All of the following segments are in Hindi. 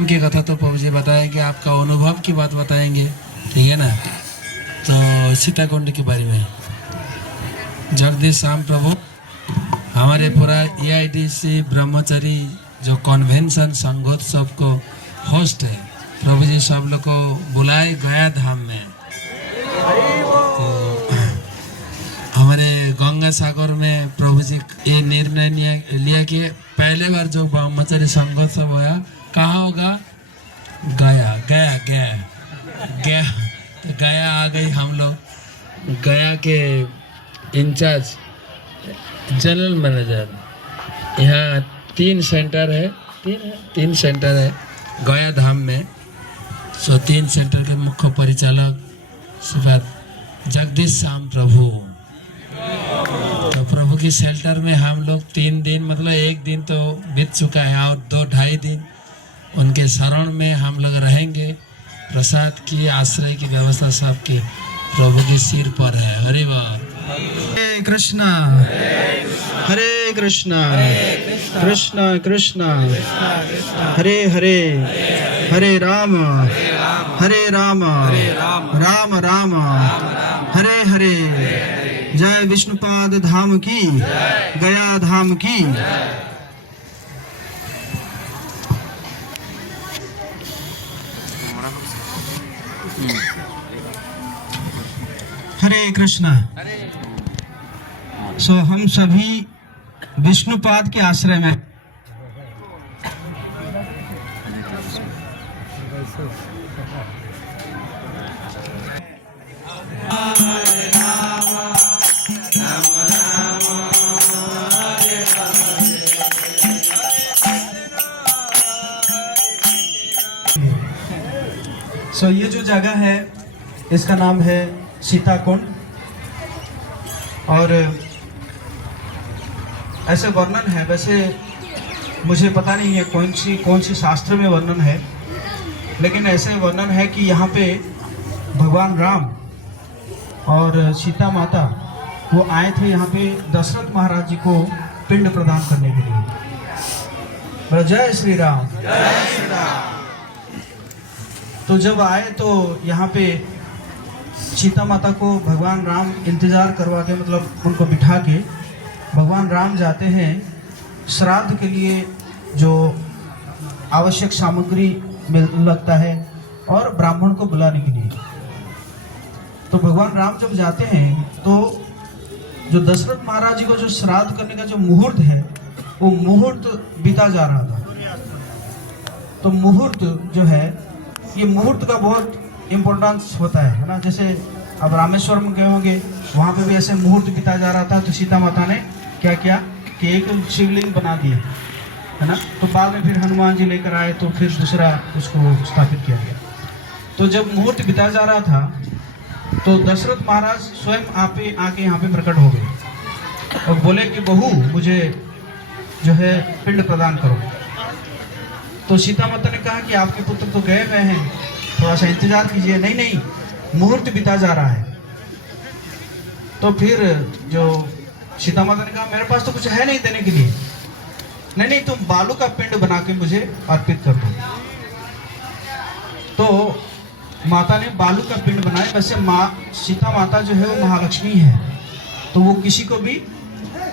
धाम की कथा तो प्रभु जी बताएंगे, आपका अनुभव की बात बताएंगे, ठीक है ना। तो सीताकुंड के बारे में जगदीश श्याम प्रभु हमारे पूरा EITC ब्रह्मचारी जो कन्वेंशन संघोत्सव को होस्ट है, प्रभु जी सब लोग को बुलाए गया धाम में। तो हमारे गंगा सागर में प्रभु जी ये निर्णय लिया कि पहले बार जो ब्रह्मचारी संघोत्सव हुआ कहाँ होगा, गया गया गया गया। तो गया आ गई, हम लोग गया के इंचार्ज जनरल मैनेजर, यहाँ 3 सेंटर है, तीन सेंटर है गया धाम में। सो 3 सेंटर के मुख्य परिचालक सुबह जगदीश श्याम प्रभु। तो प्रभु की शेल्टर में हम लोग 3 दिन, मतलब 1 दिन तो बीत चुका है और 2-2.5 दिन उनके शरण में हम लोग रहेंगे। प्रसाद की, आश्रय की व्यवस्था सबकी प्रभु के सिर पर है। हरि बोल। हरे कृष्णा हरे कृष्णा कृष्णा कृष्णा हरे हरे, हरे राम राम राम हरे हरे। जय विष्णुपाद धाम की, गया धाम की। हरे कृष्णा। सो हम सभी विष्णुपाद के आश्रय में ये जो जगह है इसका नाम है सीताकुंड। और ऐसे वर्णन है, वैसे मुझे पता नहीं है कौन सी शास्त्र में वर्णन है, लेकिन ऐसे वर्णन है कि यहाँ पे भगवान राम और सीता माता वो आए थे यहाँ पे दशरथ महाराज जी को पिंड प्रदान करने के लिए। जय श्री राम। तो जब आए तो यहाँ पे सीता माता को भगवान राम इंतज़ार करवा के, मतलब उनको बिठा के भगवान राम जाते हैं श्राद्ध के लिए, जो आवश्यक सामग्री लगता है और ब्राह्मण को बुलाने के लिए। तो भगवान राम जब जाते हैं तो जो दशरथ महाराज जी को जो श्राद्ध करने का जो मुहूर्त है, वो मुहूर्त बीता जा रहा था। तो मुहूर्त जो है, ये मुहूर्त का बहुत इम्पोर्टेंस होता है ना। जैसे अब रामेश्वरम गए होंगे, वहाँ पे भी ऐसे मुहूर्त बीता जा रहा था। तो सीता माता ने क्या किया कि एक शिवलिंग बना दिया, है ना। तो बाद में फिर हनुमान जी लेकर आए, तो फिर दूसरा उसको स्थापित किया गया। तो जब मुहूर्त बीता जा रहा था तो दशरथ महाराज स्वयं आके यहाँ पे प्रकट हो गए और बोले कि बहू, मुझे जो है पिंड प्रदान करो। तो सीता माता ने कहा कि आपके पुत्र तो गए हुए हैं, थोड़ा सा इंतजार कीजिए। नहीं, मुहूर्त बीता जा रहा है। तो फिर जो सीता माता ने कहा, मेरे पास तो कुछ है नहीं देने के लिए। नहीं, तुम बालू का पिंड बना के मुझे अर्पित कर दो। तो माता ने बालू का पिंड बनाया। वैसे सीता माता जो है वो महालक्ष्मी है, तो वो किसी को भी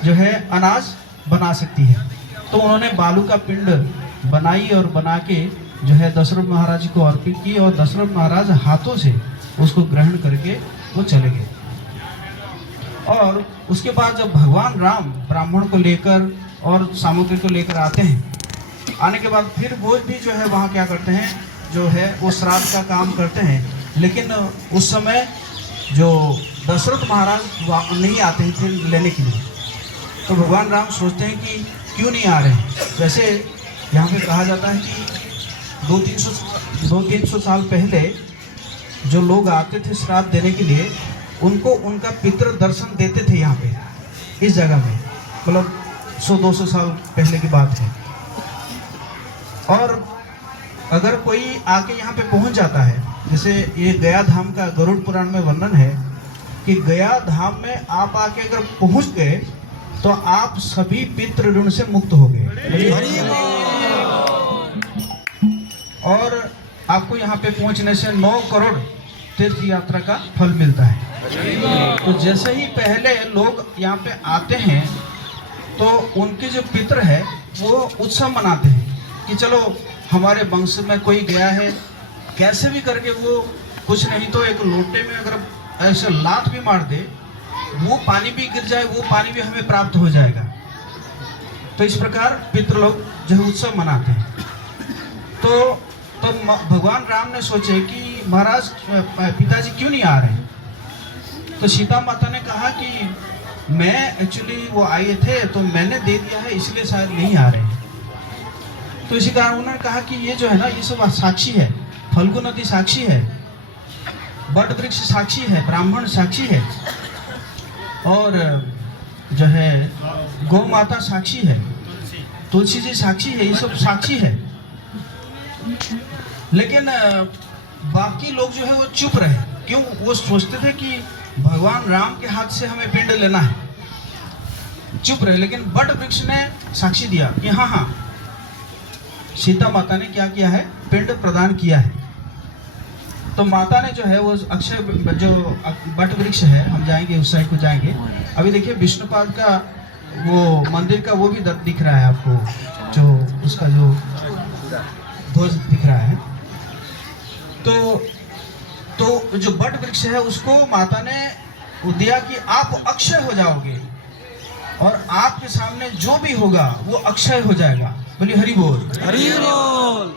जो है अनाज बना सकती है। तो उन्होंने बालू का पिंड बनाई और बना के जो है दशरथ महाराज जी को अर्पित की, और दशरथ महाराज हाथों से उसको ग्रहण करके वो चले गए। और उसके बाद जब भगवान राम ब्राह्मण को लेकर और सामग्री को लेकर आते हैं, आने के बाद फिर वो भी जो है वहाँ क्या करते हैं, जो है वो श्राद्ध का काम करते हैं। लेकिन उस समय जो दशरथ महाराज नहीं आते हैं फिर लेने के लिए। तो भगवान राम सोचते हैं कि क्यों नहीं आ रहे हैं। वैसे यहाँ पे कहा जाता है कि 200-300 साल पहले जो लोग आते थे श्राद्ध देने के लिए, उनको उनका पितृ दर्शन देते थे यहाँ पे इस जगह में, मतलब 100-200 साल पहले की बात है। और अगर कोई आके यहाँ पे पहुँच जाता है, जैसे ये गया धाम का गरुड़ पुराण में वर्णन है कि गया धाम में आप आके अगर पहुँच गए तो आप सभी पितृ ऋण से मुक्त हो गए। और आपको यहाँ पे पहुँचने से 9 करोड़ तीर्थ यात्रा का फल मिलता है। तो जैसे ही पहले लोग यहाँ पे आते हैं तो उनके जो पितर है वो उत्सव मनाते हैं कि चलो हमारे वंश में कोई गया है, कैसे भी करके वो कुछ नहीं तो एक लोटे में अगर ऐसे लात भी मार दे, वो पानी भी गिर जाए, वो पानी भी हमें प्राप्त हो जाएगा। तो इस प्रकार पितृ लोग जो है उत्सव मनाते हैं। तो भगवान राम ने सोचे कि महाराज पिताजी क्यों नहीं आ रहे। तो सीता माता ने कहा कि मैं एक्चुअली वो आए थे तो मैंने दे दिया है, इसलिए शायद नहीं आ रहे। तो इसी कारण उन्होंने कहा कि ये जो है ना, ये सब साक्षी है, फल्गु नदी साक्षी है, बट वृक्ष साक्षी है, ब्राह्मण साक्षी है, और जो है गौ माता साक्षी है, तुलसी जी साक्षी है, ये सब साक्षी है। लेकिन बाकी लोग जो है वो चुप रहे। क्यों? वो सोचते थे कि भगवान राम के हाथ से हमें पिंड लेना है, चुप रहे। लेकिन बट वृक्ष ने साक्षी दिया कि हाँ हाँ, सीता माता ने क्या किया है, पिंड प्रदान किया है। तो माता ने जो है वो अक्षय जो बट वृक्ष है, हम जाएंगे उस साइड को जाएंगे। अभी देखिए विष्णुपाद का वो मंदिर का वो भी दिख रहा है आपको, जो उसका जो ध्वज दिख रहा है। तो जो बट वृक्ष है उसको माता ने दिया कि आप अक्षय हो जाओगे और आपके सामने जो भी होगा वो अक्षय हो जाएगा। बोलिए हरि बोल। हरि बोल।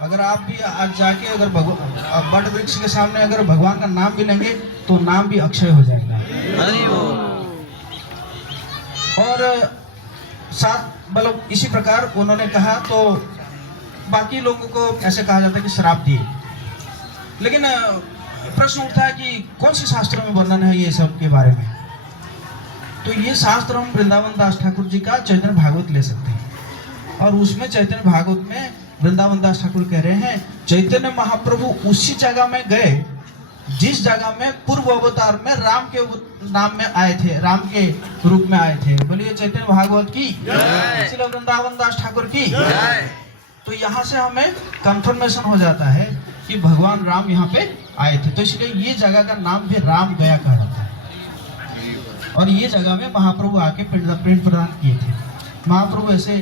अगर आप भी आज जाके अगर बट वृक्ष के सामने अगर भगवान का नाम भी लेंगे तो नाम भी अक्षय हो जाएगा। हरि बोल। और साथ मतलब इसी प्रकार उन्होंने कहा। तो बाकी लोगों को ऐसे कहा जाता है कि श्राप दिए। लेकिन प्रश्न उठता है कि कौन से शास्त्रों में वर्णन है ये सब के बारे में। तो ये शास्त्र हम वृंदावन दास ठाकुर जी का चैतन्य भागवत ले सकते हैं। और उसमें चैतन्य भागवत में वृंदावन दास ठाकुर कह रहे हैं, चैतन्य महाप्रभु उसी जगह में गए जिस जगह में पूर्व अवतार में राम के नाम में आए थे, राम के रूप में आए थे। बोलिए चैतन्य भागवत की जय, इसलिए वृंदावन दास ठाकुर की जय। तो यहाँ से हमें कंफर्मेशन हो जाता है कि भगवान राम यहाँ पे आए थे। तो इसलिए ये जगह का नाम भी राम गया कहलाता है। और ये जगह में महाप्रभु आके पिंड प्रदान किए थे। महाप्रभु ऐसे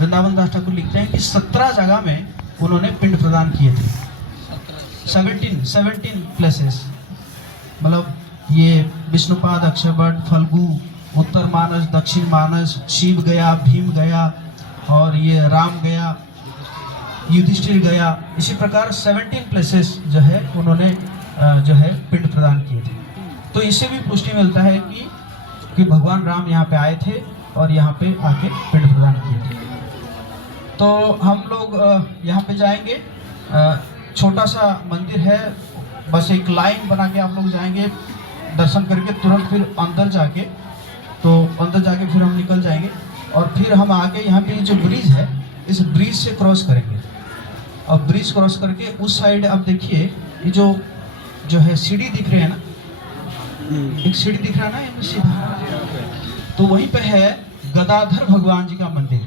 वृंदावन दास ठाकुर लिखते हैं कि 17 जगह में उन्होंने पिंड प्रदान किए थे। 17 प्लेसेस, मतलब ये विष्णुपाद, अक्षयवट, फल्गु, उत्तर मानस, दक्षिण मानस, शिव गया, भीम गया, और ये राम गया, युधिष्ठिर गया। इसी प्रकार 17 प्लेसेस जो है उन्होंने जो है पिंड प्रदान किए थे। तो इससे भी पुष्टि मिलता है कि भगवान राम यहाँ पे आए थे और यहाँ पे आके पिंड प्रदान किए थे। तो हम लोग यहाँ पे जाएंगे। छोटा सा मंदिर है, बस एक लाइन बना के आप लोग जाएंगे, दर्शन करके तुरंत फिर अंदर जाके फिर हम निकल जाएंगे। और फिर हम आगे यहाँ पे जो ब्रिज है, इस ब्रिज से क्रॉस करेंगे। और ब्रिज क्रॉस करके उस साइड अब देखिए ये जो है सीढ़ी दिख रही है ना, एक सीढ़ी दिख रहा है ना, सीधा, तो वहीं पे है गदाधर भगवान जी का मंदिर।